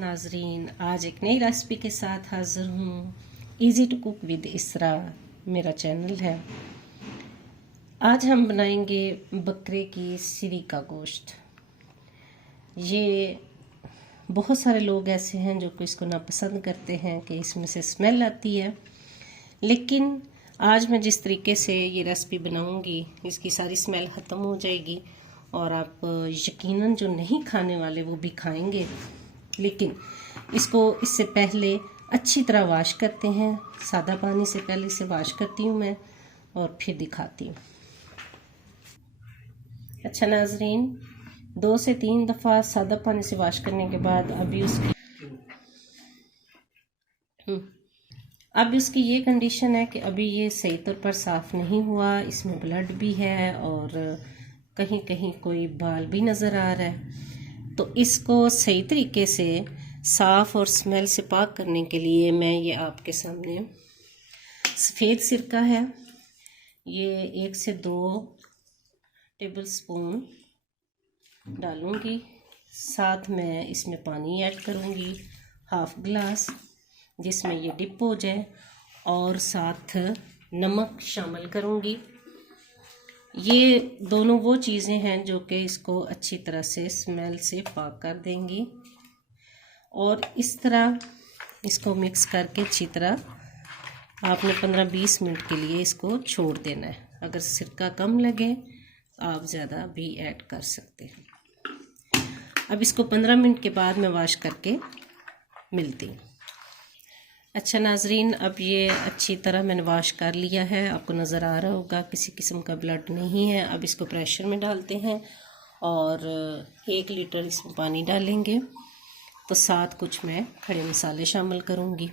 नाजरीन, आज एक नई रेसिपी के साथ हाज़िर हूँ। इजी टू कुक विद इसरा मेरा चैनल है। आज हम बनाएंगे बकरे की सिरी का गोश्त। ये बहुत सारे लोग ऐसे हैं जो कि इसको नापसंद करते हैं कि इसमें से स्मेल आती है, लेकिन आज मैं जिस तरीके से ये रेसिपी बनाऊंगी इसकी सारी स्मेल ख़त्म हो जाएगी और आप यकीनन जो नहीं खाने वाले वो भी खाएंगे। लेकिन इसको इससे पहले अच्छी तरह वॉश करते हैं। सादा पानी से पहले इसे वॉश करती हूँ मैं और फिर दिखाती हूँ। अच्छा नाजरीन, 2 से 3 दफ़ा सादा पानी से वॉश करने के बाद अब उसकी ये कंडीशन है कि अभी ये सही तौर पर साफ़ नहीं हुआ, इसमें ब्लड भी है और कहीं कहीं कोई बाल भी नज़र आ रहा है। तो इसको सही तरीके से साफ़ और स्मेल से पाक करने के लिए मैं ये आपके सामने सफ़ेद सिरका है, ये 1 से 2 टेबल स्पून डालूँगी। साथ में इसमें पानी ऐड करूँगी, हाफ गिलास, जिसमें ये डिप हो जाए, और साथ नमक शामिल करूँगी। ये दोनों वो चीज़ें हैं जो कि इसको अच्छी तरह से स्मेल से पाक कर देंगी। और इस तरह इसको मिक्स करके अच्छी तरह आपने 15-20 मिनट के लिए इसको छोड़ देना है। अगर सिरका कम लगे आप ज़्यादा भी ऐड कर सकते हैं। अब इसको 15 मिनट के बाद मैं वॉश करके मिलती हूँ। अच्छा नाजरीन, अब ये अच्छी तरह मैंने वॉश कर लिया है, आपको नज़र आ रहा होगा किसी किस्म का ब्लड नहीं है। अब इसको प्रेशर में डालते हैं और 1 लीटर इसमें पानी डालेंगे। तो साथ कुछ मैं खड़े मसाले शामिल करूँगी।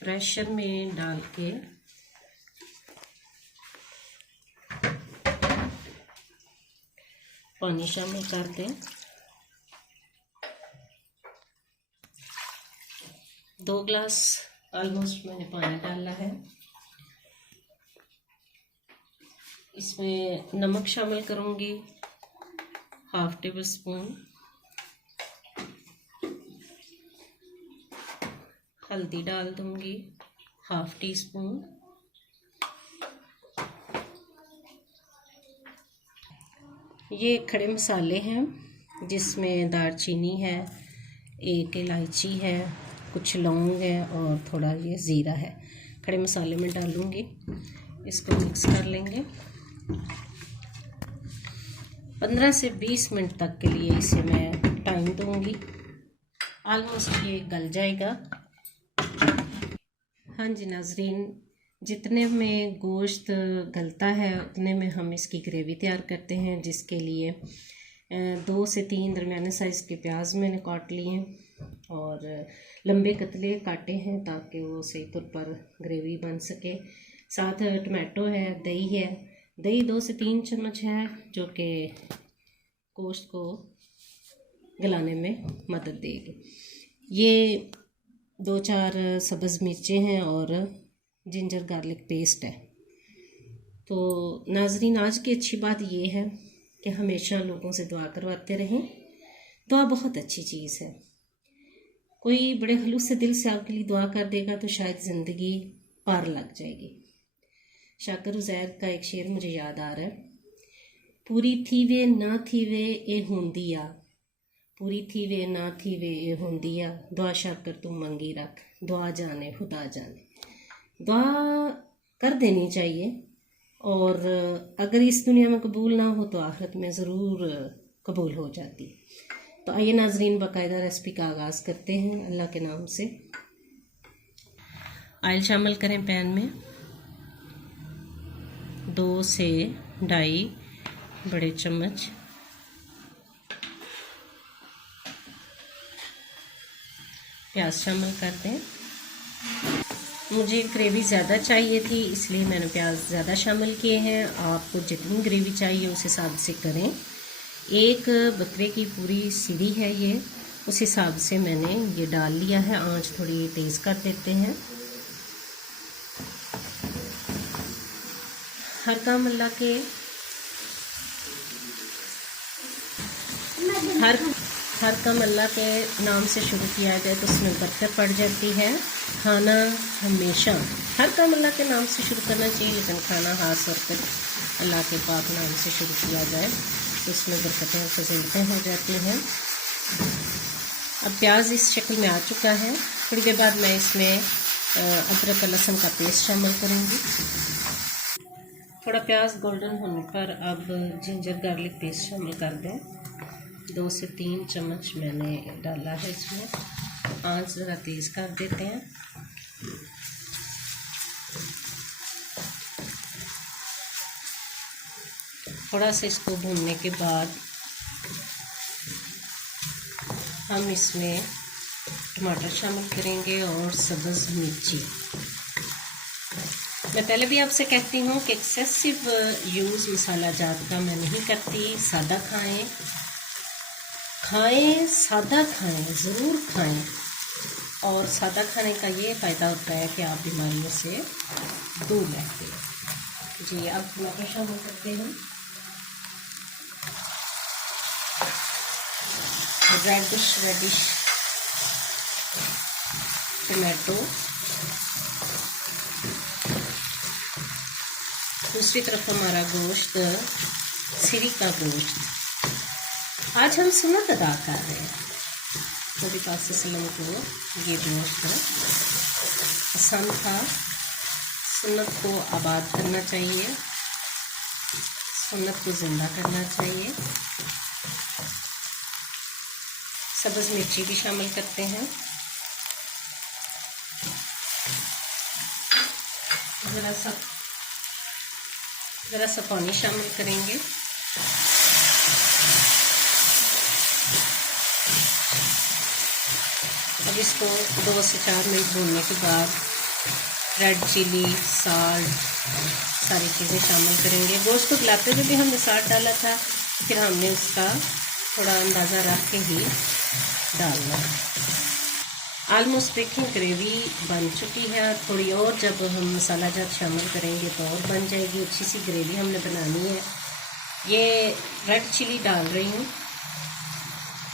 प्रेशर में डाल के पानी शामिल कर दें। 2 गिलास ऑलमोस्ट मैंने पानी डाला है। इसमें नमक शामिल करूँगी, हाफ टेबल स्पून, हल्दी डाल दूँगी, हाफ टी स्पून, ये खड़े मसाले हैं जिसमें दालचीनी है, 1 इलायची है, कुछ लौंग है और थोड़ा ये ज़ीरा है। खड़े मसाले में डालूँगी, इसको मिक्स कर लेंगे। 15 से 20 मिनट तक के लिए इसे मैं टाइम दूँगी। ऑलमोस्ट ये गल जाएगा। हाँ जी नाजरीन, जितने में गोश्त गलता है उतने में हम इसकी ग्रेवी तैयार करते हैं, जिसके लिए 2 से 3 दरमियाने साइज़ के प्याज मैंने काट लिए और लंबे कतले काटे हैं ताकि वो सही तौर पर ग्रेवी बन सके। साथ टमाटो है, दही है, दही 2 से 3 चम्मच है जो कि गोश्त को गलाने में मदद देगी। ये 2-4 सब्ज़ मिर्चें हैं और जिंजर गार्लिक पेस्ट है। तो नाजरीन, आज की अच्छी बात ये है कि हमेशा लोगों से दुआ करवाते रहें। दुआ बहुत अच्छी चीज़ है। कोई बड़े खलूस से दिल से आपके लिए दुआ कर देगा तो शायद ज़िंदगी पार लग जाएगी। शाकिर उज़ैर का एक शेर मुझे याद आ रहा है, पूरी थी वे ना थी वे ए हुंदिया, पूरी थी वे ना थी वे ए हुंदिया, दुआ शाकिर तू मंगी रख, दुआ जाने खुदा जाने। दुआ कर देनी चाहिए और अगर इस दुनिया में कबूल ना हो तो आखिरत में ज़रूर कबूल हो जाती। तो आइए नाजरीन, बाकायदा रेसिपी का आगाज़ करते हैं अल्लाह के नाम से। ऑयल शामिल करें पैन में। 2 से 2.5 बड़े चम्मच प्याज शामिल कर दें। मुझे ग्रेवी ज़्यादा चाहिए थी इसलिए मैंने प्याज ज़्यादा शामिल किए हैं। आपको जितनी ग्रेवी चाहिए उस हिसाब से करें। एक बकरे की पूरी सिरी है ये उस हिसाब से मैंने ये डाल लिया है। आंच थोड़ी तेज़ कर देते हैं। हर काम अल्लाह के हर काम अल्लाह के नाम से शुरू किया जाए तो उसमें बरकत पड़ जाती है। खाना हमेशा हर काम अल्लाह के नाम से शुरू करना चाहिए, लेकिन खाना खास तौर पर अल्लाह के पाक नाम से शुरू किया जाए तो उसमें बरकतें और फजीलतें हो जाती हैं। अब प्याज इस शक्ल में आ चुका है। थोड़ी देर बाद मैं इसमें अदरक लहसुन का पेस्ट शामिल करूँगी। थोड़ा प्याज गोल्डन होने पर अब जिंजर गार्लिक पेस्ट शामिल कर दें। 2 से 3 चम्मच मैंने डाला है इसमें। आंच ज़रा तेज़ कर देते हैं। थोड़ा सा इसको भूनने के बाद हम इसमें टमाटर शामिल करेंगे और सब्ज़ मिर्ची। मैं पहले भी आपसे कहती हूँ कि एक्सेसिव यूज़ मसाला जात का मैं नहीं करती। सादा खाएं, सादा खाएं, ज़रूर खाएं। और सादा खाने का ये फ़ायदा होता है कि आप बीमारियों से दूर रहते हैं। जी, अब टमाटर शामिल करते हैं। Radish tomato. दूसरी तरफ हमारा गोश्त, सिरी का गोश्त। आज हम सुन्नत अदा कर रहे हैं। नबी पाक सल्लल्लाहु अलैहि वसल्लम को ये गोश्त पसंद था। सुन्नत को आबाद करना चाहिए, सुन्नत को ज़िंदा करना चाहिए। सब्ज़ मिर्ची भी शामिल करते हैं। ज़रा सा पानी शामिल करेंगे। अब इसको 2 से 4 मिनट भूनने के बाद रेड चिली, साल्ट, सारी चीज़ें शामिल करेंगे। गोश्त को गलाते हुए भी हमने साल्ट डाला था, फिर हमने उसका थोड़ा अंदाज़ा रख के ही डालना है। आलमोस्ट देखें ग्रेवी बन चुकी है। थोड़ी और जब हम मसाला जात शामिल करेंगे तो और बन जाएगी। अच्छी सी ग्रेवी हमने बनानी है। ये रेड चिली डाल रही हूँ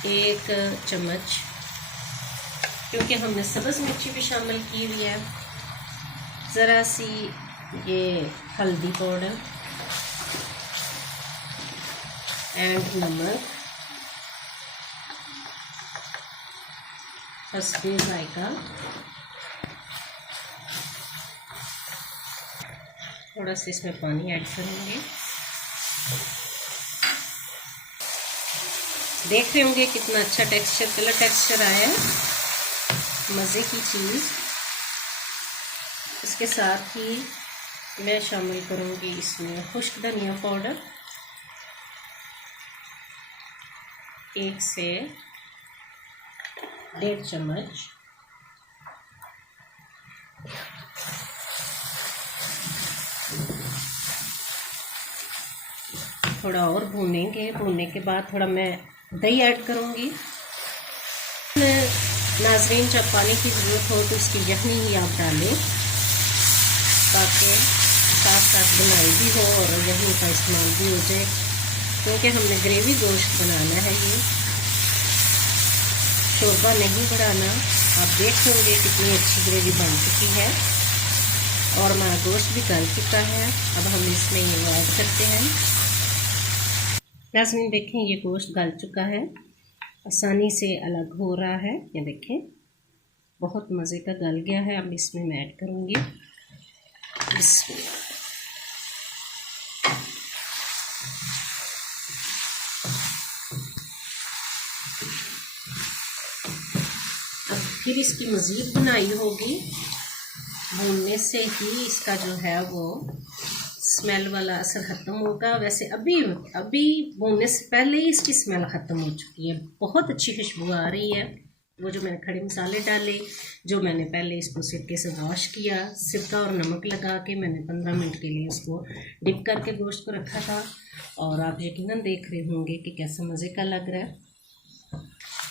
1 चम्मच, क्योंकि हमने सब्ज़ मिर्ची भी शामिल की हुई है। ज़रा सी ये हल्दी पाउडर एंड नमक, हस्बे जायका, थोड़ा सा इसमें पानी ऐड करेंगे। देख रहे होंगे कितना अच्छा टेक्सचर, कलर टेक्सचर आया है। मज़े की चीज़। इसके साथ ही मैं शामिल करूँगी इसमें खुश्क धनिया पाउडर 1 से 1.5 चम्मच। थोड़ा और भूनेंगे। भूनने के बाद थोड़ा मैं दही ऐड करूँगी। नाज़रीन, जब पानी की ज़रूरत हो तो इसकी यखनी ही आप डालें, ताकि साथ साथ बुनाई भी हो और यखनी का इस्तेमाल भी हो जाए, क्योंकि हमने ग्रेवी गोश्त बनाना है। ये शोरबा नहीं बढ़ाना। आप देख होंगे कितनी अच्छी ग्रेवी बन चुकी है और हमारा गोश्त भी गल चुका है। अब हम इसमें ये ऐड करते हैं। नाज़रीन देखें, ये गोश्त गल चुका है, आसानी से अलग हो रहा है। ये देखें बहुत मज़े का गल गया है। अब इसमें मैं ऐड करूँगी अब फिर इसकी मज़ीद बुनाई होगी। भूनने से ही इसका जो है वो स्मेल वाला असर ख़त्म होगा। वैसे अभी भूनने से पहले ही इसकी स्मेल ख़त्म हो चुकी है। बहुत अच्छी खुशबू आ रही है। वो जो मैंने खड़े मसाले डाले, जो मैंने पहले इसको सिरके से वॉश किया, सिरका और नमक लगा के मैंने 15 मिनट के लिए उसको डिप करके गोश्त को रखा था। और आप यकीनन देख रहे होंगे कि कैसा मज़े का लग रहा है।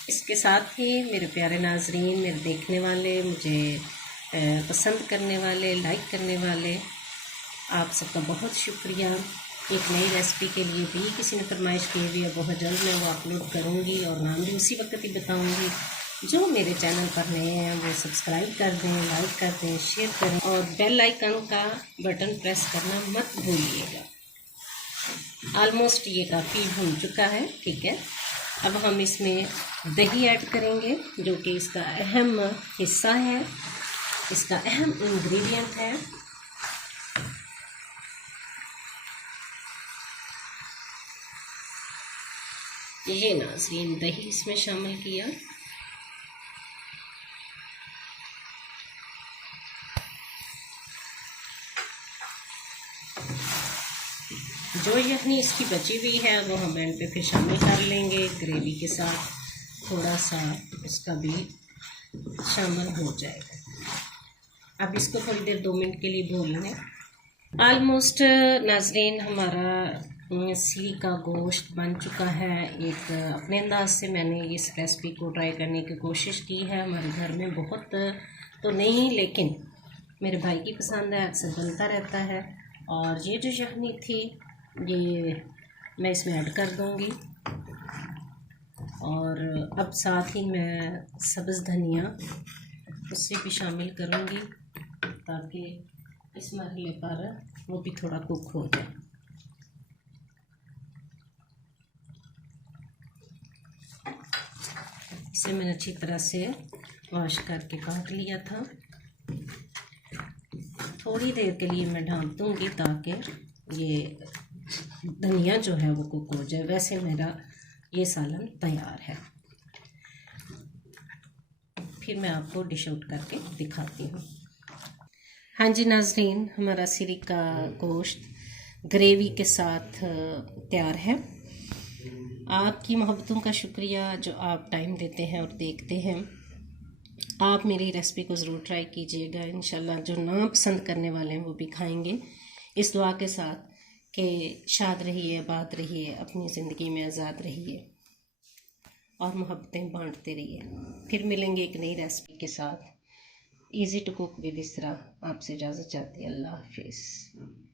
इसके साथ ही मेरे प्यारे नाजरीन, मेरे देखने वाले, मुझे पसंद करने वाले, लाइक करने वाले, आप सबका बहुत शुक्रिया। एक नई रेसिपी के लिए भी किसी ने फरमाइश की हुई है, बहुत जल्द मैं वो अपलोड करूँगी और नाम भी उसी वक्त ही बताऊँगी। जो मेरे चैनल पर नए हैं वो सब्सक्राइब कर दें, लाइक कर दें, शेयर करें और बेल आइकन का बटन प्रेस करना मत भूलिएगा। ऑलमोस्ट ये काफ़ी भून चुका है, ठीक है। अब हम इसमें दही ऐड करेंगे, जो कि इसका अहम हिस्सा है, इसका अहम इंग्रेडिएंट है। ये नाज़रीन दही इसमें शामिल किया। जो यखनी इसकी बची हुई है वो हम एंड पे फिर शामिल कर लेंगे ग्रेवी के साथ, थोड़ा सा इसका भी शामिल हो जाएगा। अब इसको थोड़ी देर 2 मिनट के लिए भून लें। ऑलमोस्ट नाजरीन हमारा सीरी का गोश्त बन चुका है। एक अपने अंदाज से मैंने इस रेसिपी को ट्राई करने की कोशिश की है। हमारे घर में बहुत तो नहीं, लेकिन मेरे भाई की पसंद है, अक्सर बनता रहता है। और ये जो यखनी थी ये मैं इसमें ऐड कर दूंगी और अब साथ ही मैं सब्ज़ धनिया उससे भी शामिल करूंगी ताकि इस मरहले पर वो भी थोड़ा कुक हो जाए। इसे मैंने अच्छी तरह से वॉश करके काट लिया था। थोड़ी देर के लिए मैं ढाँप दूंगी ताकि ये धनिया जो है वो कुक हो जाए। वैसे मेरा ये सालन तैयार है। फिर मैं आपको डिश आउट करके दिखाती हूँ। हाँ जी नाजरीन, हमारा सीरी का गोश्त ग्रेवी के साथ तैयार है। आपकी मोहब्बतों का शुक्रिया जो आप टाइम देते हैं और देखते हैं। आप मेरी रेसिपी को ज़रूर ट्राई कीजिएगा। इंशाल्लाह जो ना पसंद करने वाले हैं वो भी खाएंगे, इस दुआ के साथ कि शाद रहिए, आबाद रहिए, अपनी ज़िंदगी में आज़ाद रहिए और मोहब्बतें बांटते रहिए। फिर मिलेंगे एक नई रेसिपी के साथ। इजी टू कुक विद इसरा आपसे इजाज़त चाहती है। अल्लाह हाफिज़।